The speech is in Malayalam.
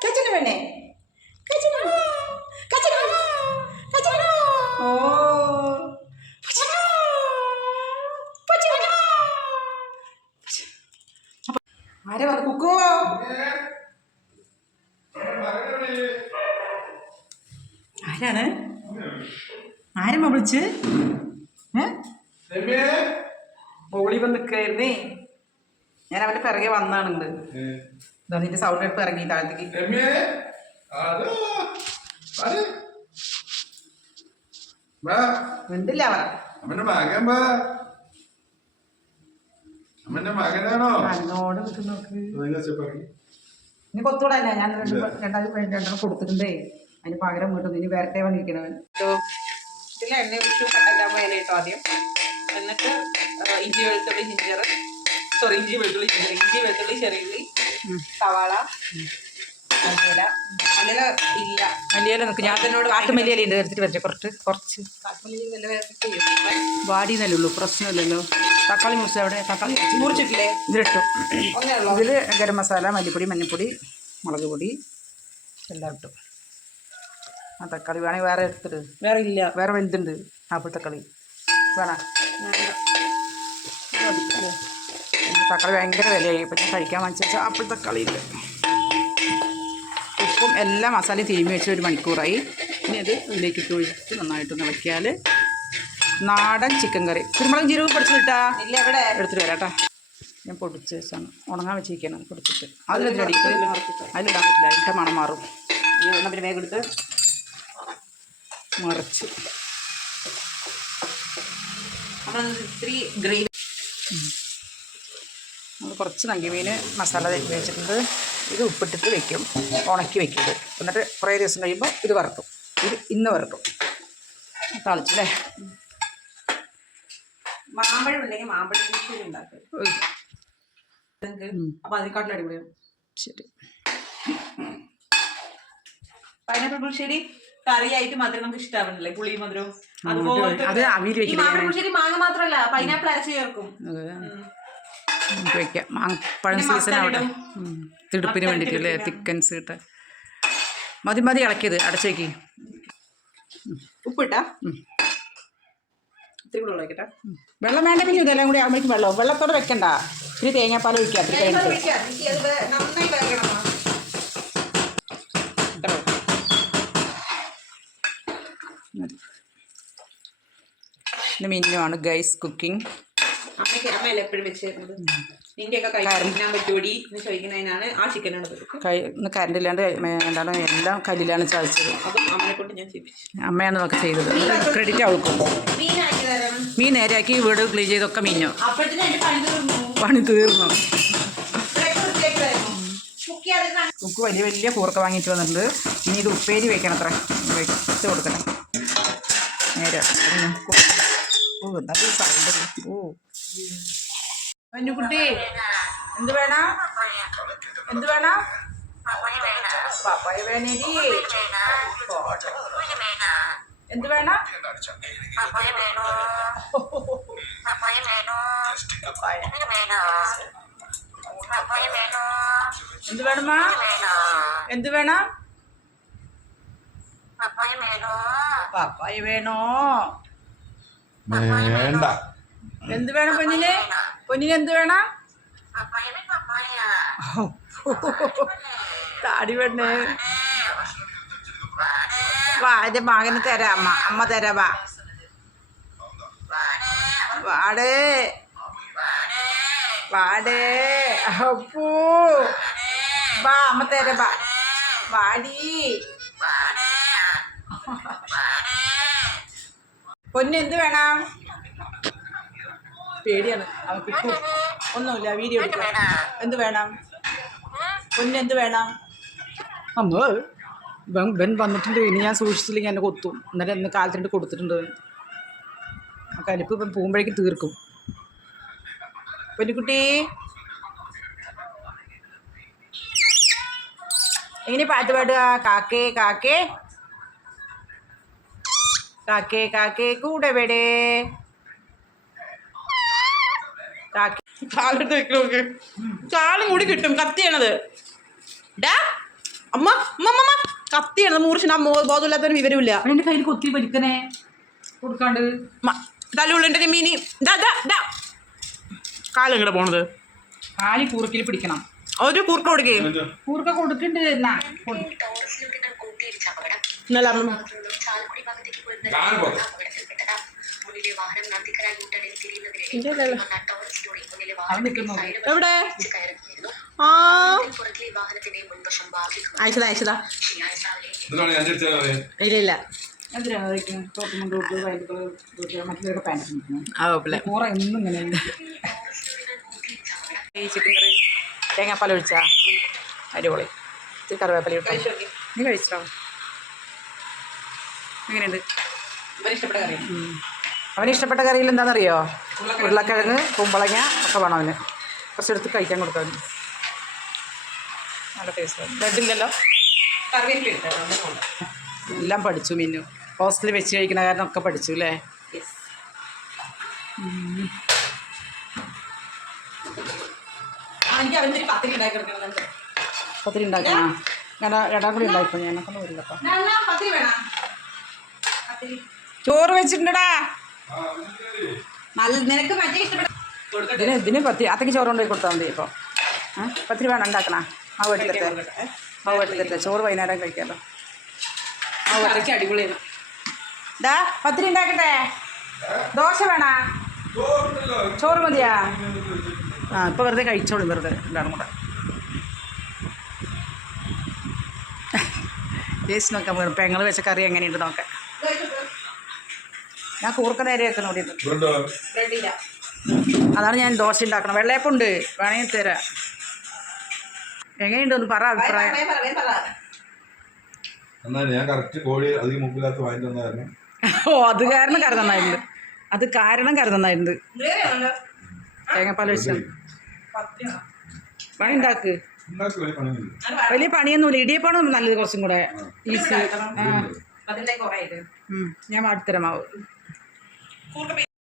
കച്ചിന് വേണേ കച്ചന കച്ചന കച്ചിന് ഓ ആരെ വന്നു കുക്കോ ആരാണ് ആരമ്മ വിളിച്ച്? ഏ? ഓളി വന്ന് നിൽക്കായിരുന്നേ ഞാൻ അവന്റെ പിറകെ വന്നാണുണ്ട് നിന്റെ സൗണ്ട് എടുപ്പ് ഇറങ്ങി താഴത്തേക്ക്. ഇനി കൊത്തൂടല്ല ഞാൻ രണ്ട് രണ്ടായിരം രണ്ടെണ്ണം കൊടുത്തിട്ടുണ്ടേ. അതിന് പകരം വീട്ടുന്നു ഇനി വരട്ടെ വന്നിരിക്കണവൻ ഇതിൽ എണ്ണ ഒഴിച്ചു കട്ടക്കാൻ പോയാലേ കേട്ടോ ആദ്യം. എന്നിട്ട് ഇഞ്ചി വെളുത്തുള്ളി ജിഞ്ചർ സോറി ഇഞ്ചി വെളുത്തുള്ളി ജിഞ്ചർ ഇഞ്ചി വെളുത്തുള്ളി ചെറിയുള്ളി സവാള മല്ലിയില. മല്ലിയില ഇല്ല. മല്ലിയില നിൽക്കും ഞാൻ തന്നോട് കാട്ടുമല്ലിയില ഉണ്ട് എടുത്തിട്ട് വരട്ടെ. കുറച്ച് കുറച്ച്. കാട്ടുമല്ലി നല്ല വേറെ ചെയ്യും വാടി നല്ലുള്ളൂ പ്രശ്നമില്ലല്ലോ. തക്കാളി മുറിച്ച അവിടെ തക്കാളി മുറിച്ചിട്ടില്ലേ? ഇതിലിട്ടു. ഇതിൽ ഉള്ളൂ? ഇതിൽ ഗരം മസാല മല്ലിപ്പൊടി മഞ്ഞൾപ്പൊടി മുളക് പൊടി എല്ലാം ഇട്ടു. ആ തക്കാളി വേണമെങ്കിൽ വേറെ എടുത്തിട്ട് വേറെ ഇല്ല. വേറെ വലുതുണ്ട്. ആപ്പിൾ തക്കാളി. വേണം? തക്കാളി ഭയങ്കര വിലയായി. ഇപ്പം ഞാൻ കഴിക്കാൻ വാങ്ങിച്ച അപ്പോൾ തക്കാളി ഇല്ല ഉപ്പും എല്ലാ മസാലയും തിരുമ്മി വെച്ച് ഒരു മണിക്കൂറായി. ഇനി അത് ഇതിലേക്ക് ഇട്ട് ഒഴിച്ച് നന്നായിട്ടൊന്ന് ഇളക്കിയാൽ നാടൻ ചിക്കൻ കറി. കുരുമുളക് ജീരകം പൊടിച്ചിട്ടാ ഇല്ല എവിടെ എടുത്തിട്ട് വരാം കേട്ടോ ഞാൻ പൊടിച്ച് വെച്ചാണ്. ഉണങ്ങാൻ വെച്ചിരിക്കണം പൊടിച്ചിട്ട്. അതിലടിക്ക് അതിലിടാൻ പറ്റില്ല. അതിന്റെ മണം മാറും. പിന്നെ വേഗം എടുത്ത് മറിച്ച്. ഇത്തിരി ഗ്രേവി നമ്മൾ കുറച്ച് നങ്കിമീൻ മസാല തേച്ച് വെച്ചിട്ടുണ്ട്. ഇത് ഉപ്പിട്ടിട്ട് വെക്കും. ഉണക്കി വെക്കും ഇത്. എന്നിട്ട് കുറേ ദിവസം കഴിയുമ്പോൾ ഇത് വറുക്കും. ഇത് ഇന്ന് വറുക്കും. തളിച്ചല്ലേ? മാമ്പഴം ഉണ്ടെങ്കിൽ മാമ്പഴം ഉണ്ടാക്കും. ഉയ്. ഉം. അപ്പൊ അതിനെക്കാട്ടിലും അടിപൊളിയാണ്. ശരി. പൈനാപ്പിൾ പുളിശ്ശേരി കറിയായിട്ട് മധുരം നമുക്ക് ഇഷ്ടമാവുന്നില്ലേ പുളിയും മധുരവും. അത് ഈ വെക്കില്ല മാങ്ങ മാത്രമല്ല പൈനാപ്പിൾ അരച്ച് ചേർക്കും അത്. ഉം. വെക്കാം. മാങ്ങ പഴം സീസൺ ആവട്ടെ. തിടുപ്പിന് വേണ്ടിട്ടല്ലേ വേണ്ടിയിട്ട് അല്ലേ. തിക്കൻസ് കിട്ട മതി മതി ഇളക്കിയത്. അടച്ചേക്ക് ഉപ്പിട്ടാ? വെള്ളം വേണ്ട പിന്നെ ഇതെല്ലാം കൂടി ആകുമ്പോഴേക്കും വെള്ളം. വെള്ളത്തോടെ വെക്കണ്ട. പിന്നെ തേങ്ങാപ്പാൽ ഒഴിക്കാം അത്ര കഴിഞ്ഞിട്ട് നന്നായി വേകണം ഇത്രേ ഉള്ളൂ. മതി. പിന്നെ മിന്നുമാണ് ഗൈസ് കുക്കിംഗ് അമ്മയ്ക്ക് അമ്മയല്ലേ എപ്പോഴും വെച്ച് തരുന്നത് നിന്റെയൊക്കെ കഴിക്കാൻ തിന്നാൻ പറ്റൂടി എന്ന് ചോദിക്കുന്നതിനാണ് ആ മിന്നുമാണ് ഗൈസ് കൈ ഇന്ന് കരണ്ടില്ലാണ്ട് എന്താണോ എല്ലാം കല്ലിലാണ് ചതച്ചത്. അമ്മയാണ് നമുക്ക് ചെയ്തത്. ക്രെഡിറ്റ് അവൾക്കും തരാം. മീൻ നേരെയാക്കി വീട് ക്ലീൻ ചെയ്തൊക്കെ മീനോ പണി തീർന്നു. ഉപ്പ് വലിയ വലിയ കൂർക്ക വാങ്ങിയിട്ട് വന്നിട്ടുണ്ട്. ഇനി ഇത് ഉപ്പേരി വെക്കണം അത്ര വെച്ച് കൊടുക്കണം നേരെ. ഉം. ഓ എന്താ സൗണ്ട് ഓ കുട്ടി എന്ത് വേണം? എന്ത് വേണം? പപ്പായ വേണേടി എന്ത് വേണം? എന്ത് വേണമാ എന്ത് വേണം? പപ്പായ വേണോ? വേണ്ട. എന്ത് വേണം പൊന്നിന്? പൊന്നിന് എന്ത് വേണം? താടി വേണ്ടേ വാ എന്റെ മകന് തരാം അമ്മ. അമ്മ തരാ വാ. വാടേ. വാടേ. അപ്പൂ വാ അമ്മ തരാ വാ. വാടി. പൊന്നു എന്ത് വേണം? പേടിയാണ്. അവൾക്ക് ഒന്നുമില്ല വീഡിയോ എടുക്കാം. എന്ത് വേണം? പൊന്നു എന്ത് വേണം? അമ്മ ഇവൻ ഇവൻ വന്നിട്ടുണ്ട്. ഇനി ഞാൻ സൂക്ഷിച്ചില്ലെങ്കിൽ എന്നെ കൊത്തും. എന്നിട്ട് എന്നെ കാലത്തിട്ട് കൊടുത്തിട്ടുണ്ട്. ആ കലിപ്പ് ഇപ്പം പോകുമ്പോഴേക്കും തീർക്കും. പൊന്നുകുട്ടി. എങ്ങനെ പാട്ട് പാടുക. കാക്കേ കാക്കേ. കാക്കേ കാക്കേ കൂടെ വേടേ. കാക്കി. കാലെടുത്ത് വെക്കണോക്ക് കാലും കൂടി കിട്ടും കത്തിയാണത്. ഡാ അമ്മ അമ്മ അമ്മ അമ്മ. കത്തിയാണത് മൂർച്ചന ബോധമില്ലാത്തൊരു വിവരമില്ല എന്റെ കയ്യിൽ കൊത്തി പഠിക്കണേ കൊടുക്കാണ്ട്. തല്ലുള്ളിന്റെ മീനി ഡാ ഡാ ഡാ. കാലങ്ങടെ പോണത്? കാലി കൂറുക്കിൽ പിടിക്കണം. ഒരു കൂർക്ക കൊടുക്കേ. കൂർക്ക കൊടുക്കണ്ട് എന്നാ കൂട്ടിയിടിച്ച അപകടം ചാലക്കുടി ഭാഗത്തേക്ക് പോയിരുന്ന ഞാൻ പോകാം. അപകടത്തിൽപ്പെട്ടതാ മുന്നിലെ വാഹനം തിരിയുന്നതിനിടെ ടോറസ് ലോറി മുന്നിലെ സൈഡ് കയറുകയായിരുന്നു പുറകിലെ വാഹനത്തിന്റെ മുൻവശം അയച്ചതാ അയച്ചതാ. ശനിയാഴ്ച രാവിലെ ഇല്ല ഇല്ല. മറ്റുള്ളവരുടെ കൂറ എന്നും ഇങ്ങനെ ചിക്കൻ കറി തേങ്ങാപ്പാൽ ഒഴിച്ചാ? അടിപൊളി. ഇത്തിരി കറിവേപ്പില ഇട്ടോ. നീ? കഴിച്ചോ? എങ്ങനെയുണ്ട്? അവന് ഇഷ്ടപ്പെട്ട കറിയിൽ എന്താണെന്നറിയോ? ഉരുളക്കിഴങ്ങ്. കുമ്പളങ്ങ ഒക്കെ വേണം അവന്. കുറച്ചെടുത്ത് കഴിക്കാൻ കൊടുക്കാം നല്ല ടേസ്റ്റ് ബ്രെഡില്ലല്ലോ എല്ലാം പഠിച്ചു മിന്നു. ഹോസ്റ്റലിൽ വെച്ച് കഴിക്കുന്ന കാരണം ഒക്കെ പഠിച്ചു അല്ലേ? അവന്റെ പത്തിരി ഉണ്ടാക്കി കൊടുക്കണമെന്നുണ്ട് പത്തിരി ഉണ്ടാക്കണം ഞാൻ രണ്ടാം കൂടി ഉണ്ടായിപ്പോ ഞാനൊക്കെ വരില്ലപ്പോ പത്തിരി വേണം. ചോറ് വെച്ചിട്ടുണ്ടടാ. നല്ല നിനക്ക് മറ്റേ ഇഷ്ടപ്പെട്ട ഇതിന് ഇതിന് പത്തി അത്തക്ക് ചോറ് കൊണ്ടുപോയി കൊടുത്താൽ മതി ഇപ്പോൾ പത്തിരി വേണം ഉണ്ടാക്കണ. ആ വീട്ടിലത്തെ ആ വീട്ടിലത്തെ ചോറ് വൈകുന്നേരം കഴിക്കാമല്ലോ ആ വീട്ടിൽ കറിക്ക് അടിപൊളിയാണ്. ഡാ പത്തിരി ഉണ്ടാക്കട്ടെ. ദോശ വേണോ. ചോറ് മതിയാ. ആ ഇപ്പം വെറുതെ കഴിച്ചോളൂ വെറുതെ. എല്ലാവരും കൂടെ ടേസ്റ്റ് നോക്കാൻ ഇപ്പം ഞങ്ങൾ വെച്ച കറി എങ്ങനെയുണ്ട് നോക്കാം. ഞാൻ കൂർക്ക നേരെ ബ്രെഡോ ബ്രെഡില്ല അതാണ് ഞാൻ ദോശ ഉണ്ടാക്കണം വെള്ളയപ്പുണ്ട്. വേണമെങ്കിൽ തരാം. എങ്ങനെയുണ്ട് ഒന്ന് പറ അഭിപ്രായം. എന്നാ ഞാൻ കറക്റ്റ് കോഴി അധികം മുമ്പില്ലാത്ത വാങ്ങി തന്ന ഓ അത് കാരണം കരുതന്നായിരുന്നു അത് കാരണം കരുതന്നായിരുന്നു തേങ്ങാപ്പാൽ വെച്ച്. പണി ഉണ്ടാക്ക് വലിയ പണിയൊന്നുമില്ല. ഇടിയപ്പാണ് നല്ലത് കുറച്ചും കൂടെ ഈസി. ഞാൻ വാട്ടിത്തരാം മാവ്.